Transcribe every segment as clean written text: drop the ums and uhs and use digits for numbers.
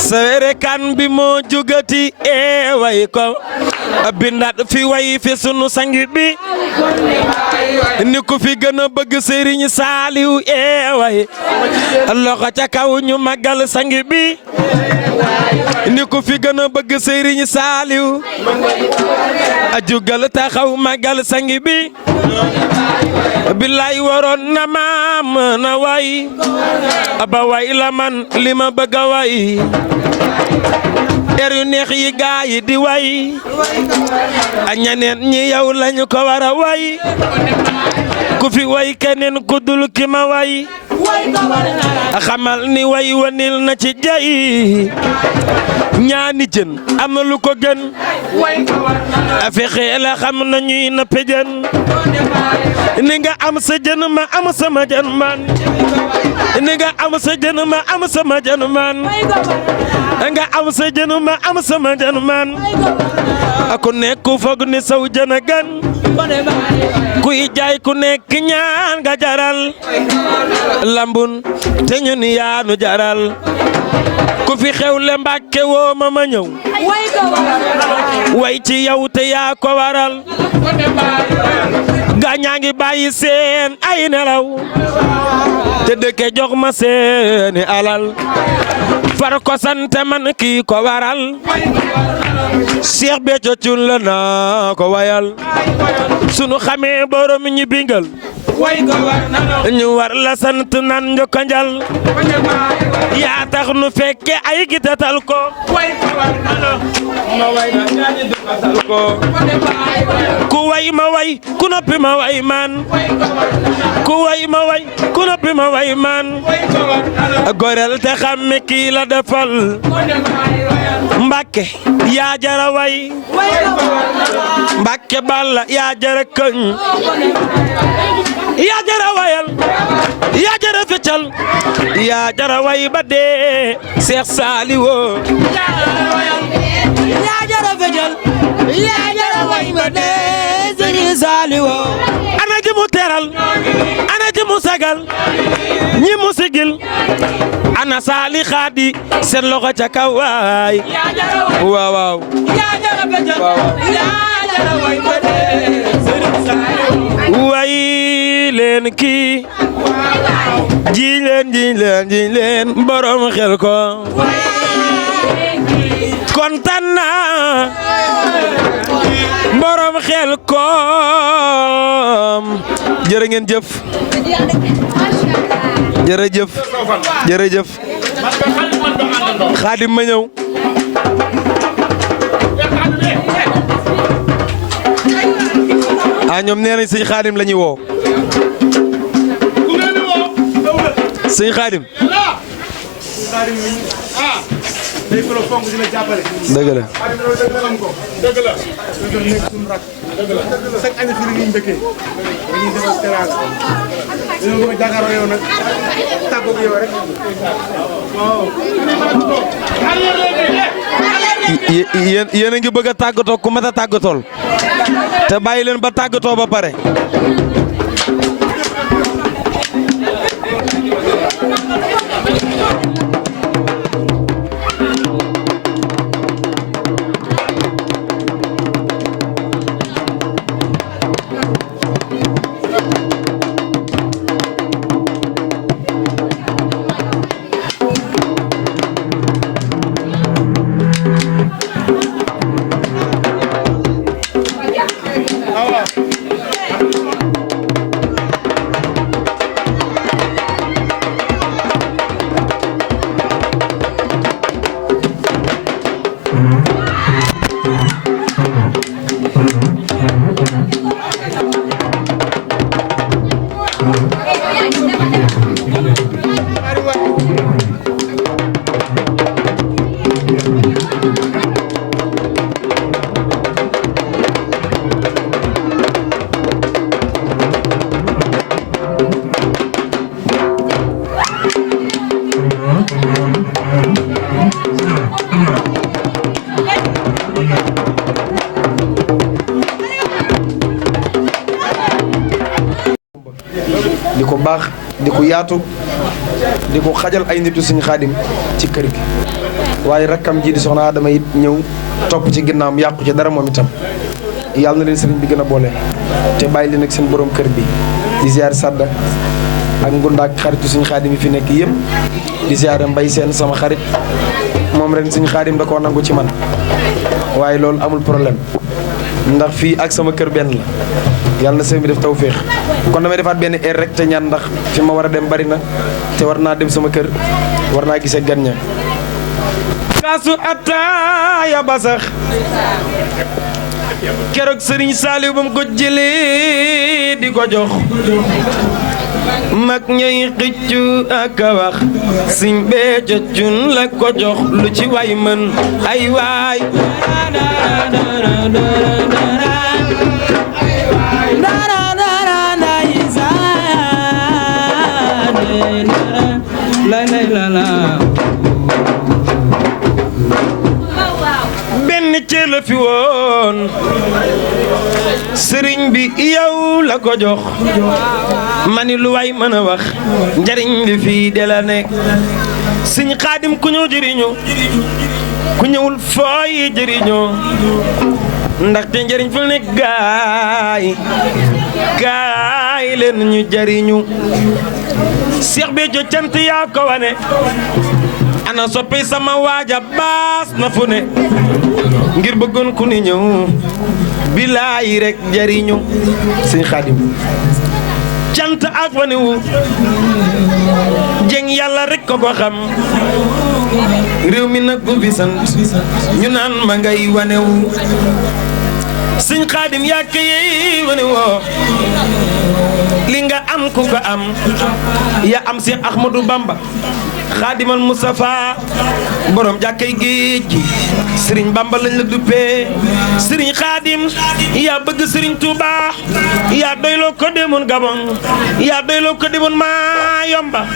sawere kan bi moo jugati e way ko bindat fi way fi sunu sangi bi ni ku fi gën a bëgg Serigne Saliou e way loxo ca kaw ñu magal sangi bi ni ku fi gën a bëgg Serigne Saliou a jugal taxaw magal sangi bi billaay waroon na maam na way ba way la man li ma bëgg a way er yu neex yi gaa yi di way a ñeneen ñi yow lañu ko war a way ku fi way keneen ku dul ki ma way xamal ni way wanil na ci jay ñaani jën am na lu ko gën a fexe la xam na ñuy na pejen ni nga am sa jën ma am sama jën man ni nga am sa jën ma am sama jën man nga am sa jën ma am sama jën man ku nekk foog ni saw jën a gën kuy jaay ku nekk ñaan nga jaral lambun te ñu ni yaanu jaral ku fi xewle Mbàkke woo ma ma ñëw way ci yow te yaa ko waral gaañaa ngi bàyyi seen ay nelaw te dëkke jox ma seeni alal far ko sant man kii ko waral Cheikh Béthio Thioune la naa ko wayal sunu xamee borom ñi bingal ñu war la sant nan njokkanjal yaa tax nu fekke ay gitatal ko ku way ma way ku noppi ma way man ku way ma way ku noppi ma way man gorel te xamme kii la defal Mbàkke yaa jara way Mbàkke balla yaa jara këñ yaa jara wayal yaa jara feccal yaa jara way ba dee Cheikh Saliou yaa jara feccal yaa jara way ba dee Serigne Saliou ana ji mu teral ana ji mu sagal ñi mu sigil ana Sali Khadi seen loxo ca kaw waay waaw waaw yaa jara feccal yaa jara way ba dee Serigne Saliou way leen kii ji leen borom xel ko kontaan naa borom xel ko jërë ngeen jëf jërëjëf Xaadim ma ñëw ñoom nee nañ sëñ Xaadim la ñuy woo sëñ Xaadim dëgg la yéen a ngi bëgg a tàggatoo ku mat a tàggatool te bàyyi leen ba tàggatoo ba pare di ko baax di ko yaatu di ko xajal ay nitu Sëñ Xaadim ci kër gi waaye rakkam ji di soxna Adama it ñëw topp ci ginnaawam yàqu ci dara moom itam yàlla na leen sëriñ bi gën a boole te bàyyi leen ak seen borom kër bi di ziar Sadda ak Ngunda ak xaritu Sëñ Xaadim yi fi nekk yëpp di ziar Mbay Seen sama xarit moom ren Sëñ Xaadim da koo nangu ci man waaye loolu amul problème ndax fii ak sama kër benn la yàlla na sëriñ bi def tawféex kon damay defaat benn air rek te ñaan ndax fi ma war a dem bari na te war naa dem sama kër war naa gisee gan ña kaasu ataaya ba sax keroog sëriñ Saaliw ba mu ko jëlee di ko jox mag ñay xëccu ak a wax Sëñ Béthio Thioune la ko jox lu ci way mën ay waay benn cër la fi woon sëriñ bi yow la ko jox mani lu way mën a wax njariñ li fii de la nekk Sëñ Xaadim ku ñëw jëriñu ku ñëwul fooy jëriñoo ndaxte njariñ fu nekk gaay leen ñu jëriñu Cheikh Béthio cant yaa ko wane ana soppi sama waaja baas na fu ne ngir bëggoon ku ni ñëw bilaay rek jëriñu Sëñ Xaadim cant ak wane wu jeng yàlla rek ko xam réew mi nag bu fi sant ñu naan ma ngay wane wu Sëñ Xaadim yaa kay wane woo li nga am ku ko am yaa am Seex Ahmadu Bamba Xaadimal Mustafa borom jàkkay géej gi Sëriñ Bamba lañ la duppee Sëriñ Xaadim yaa bëgg Sëriñ Tuuba yaa doyloo ko demoon Gabon yaa doyloo ko demoon maa yomba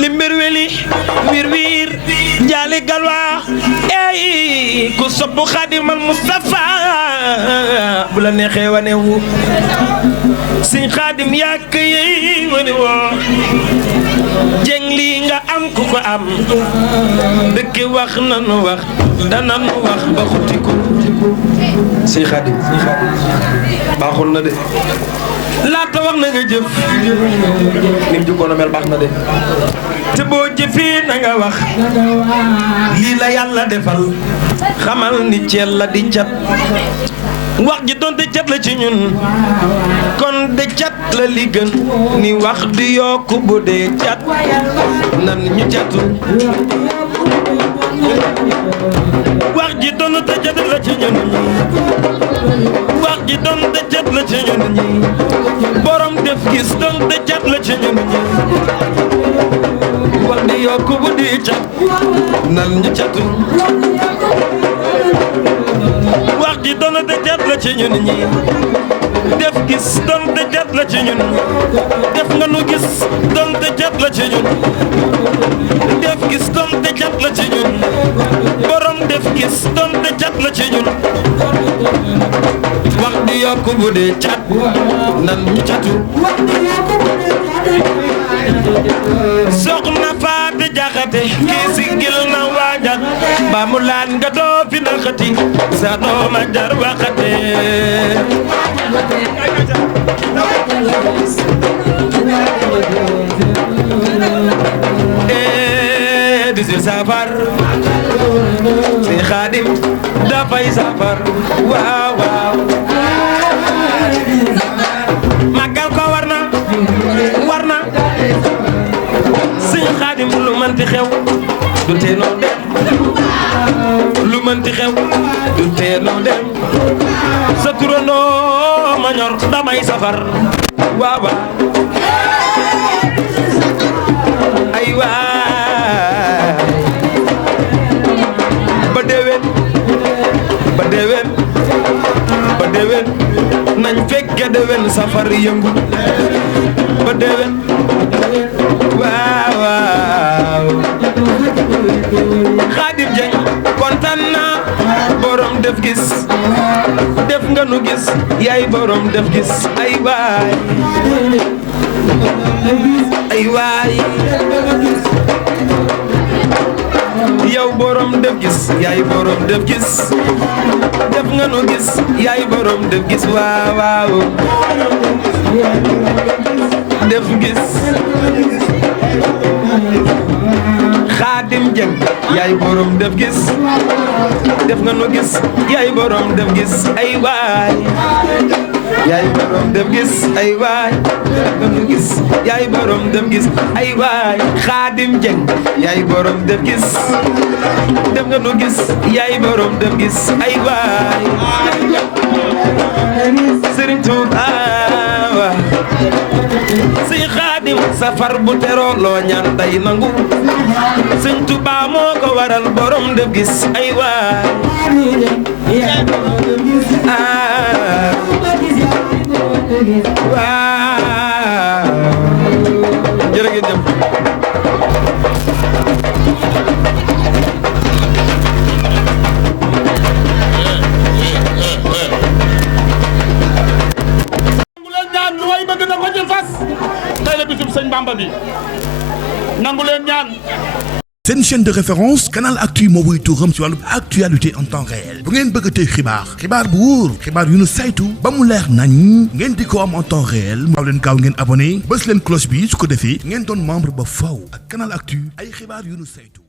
li mbir weli wir njaali galwa ey ku sopp Xaadimal Mustafa bu la neexee wane wu Sëñ Xaadim yaa këy wane woo jeng lii nga am ku ko am dëkk wax nanu wax dananu wax ba xutiku Sëñ Xaadim baaxul na de laata wax na nga jëf ni mu jukkoon a mel baax na de te boo jëfee na nga wax lii la yàlla defal xamal ni ceel la di cat wax ji doonte cat la ci ñun kon de cat la li gën ni wax di yokku bu dee cat nan ñu catu wax ji doonte cat la ci ñun wax ji doonte cat la ci ñun borom def gis doonte cat la ci ñun wax di yokku bu dee cat nan ñu catu wax ji doon de cat la ci ñun ñi def gis doon de cat la ci ñun def nga nu gis doon de cat la ci ñun def gis doon de cat la ci ñun borom def gis doon de cat la ci ñun wax di yokku bu dee cat nan ñu catu soxna Faati Jaxate kii si gil na waajal ba mu laan nga doo fi naxati sa dooma jar waxate disi safar Sëñ Xaadim dafay safar waaw waaw magal ko war na Sëñ Xaadim lu mënti xew du tee noo dem lu mënti xew du tee noo dem sa turandoo ma ñor damay safar waaw waaw ay waay ba déwén nañ fekke déwén safar yëngu ba déwén waaw waaw Xaadim Jeng kontaan naa borom def gis def nga nu gis yaay borom def gis ay waay yow borom def gis yaay borom def gis def nga nu gis yaay borom def gis waaw waaw def gis Xaadim Jeng yaay borom def gis def nga nu gis yaay borom def gis ay waay yaay borom def gis ay waay def nga nu gis yaay borom def gis ay waay Xaadim Jeng yaay borom def gis def nga nu gis yaay borom def gis ay waay Sëriñ Tuuba Sëñ Xaadim safar bu teroo loo ñaan day nangu Sëñ Tuuba moo ko waral borom def gis ay waay waaw jërëjëf sëñ Bamba bi nangu leen ñaan. C'est une chaîne de référence Canal Actu moo wuy tuuram ci wàllu actualité en temps réel bu ngeen bëgg a tey xibaar bu wóor xibaar yu nu saytu ba mu leer nañ ngeen di ko am en temps réel maaw leen gaaw ngeen abonné bës leen cloche bi su ko defee ngeen doon membre ba faw ak Canal Actu ay xibaar yu nu saytu.